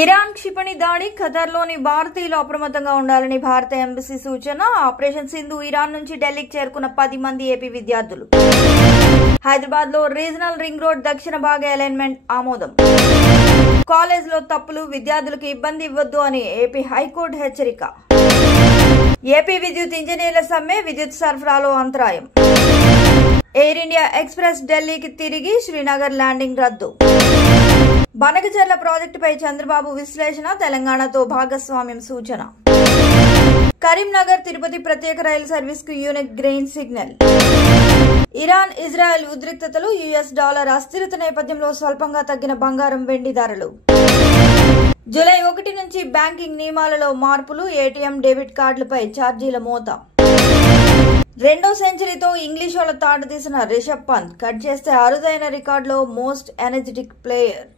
Iran క్షిపణి దాడి ఖతర్లోని భారతీయులు అప్రమత్తంగా ఉండాలని భారత ఎంబసీ సూచన. ఆపరేషన్ సింధు ఇరాన్ నుంచి ఢిల్లీకి చేరుకున్న 10 మంది ఏపీ విద్యార్థులు. హైదరాబాద్ లో రీజనల్ రింగ్ రోడ్ దక్షిణ భాగ అలైన్మెంట్ ఆమోదం. కాలేజ్లో తప్పులు, విద్యార్థులకు ఇబ్బంది ఇవ్వొద్దు అని ఏపీ హైకోర్టు హెచ్చరిక. ఏపీ విద్యుత్ ఇంజనీర్ల సమ్మె, విద్యుత్ సరఫరాలో అంతరాయం. ఎయిర్ ఇండియా ఎక్స్ప్రెస్ ఢిల్లీకి తిరిగి శ్రీనగర్ ల్యాండింగ్ రద్దు. బనకచెర్ల ప్రాజెక్టుపై చంద్రబాబు విశ్లేషణ, తెలంగాణతో భాగస్వామ్యం సూచన. కరీంనగర్ తిరుపతి ప్రత్యేక రైలు సర్వీస్ కు unique green signal. Iran Israel ఉద్రిక్తతలు, యుఎస్ డాలర్ అస్థిరత నేపథ్యంలో స్వల్పంగా తగ్గిన బంగారం, వెండి ధరలు. జూలై 1 నుంచి బ్యాంకింగ్ నియమాలలో మార్పులు, ఏటీఎం డెబిట్ కార్డులపై ఛార్జీల మోత. 2వ సెంచరీతో ఇంగ్లీష్ వాళ్ళ తాట తీసిన రిషబ్ పంత్ కట్ చేస్తే అరుదైన రికార్డులో మోస్ట్ ఎనర్జెటిక్ ప్లేయర్.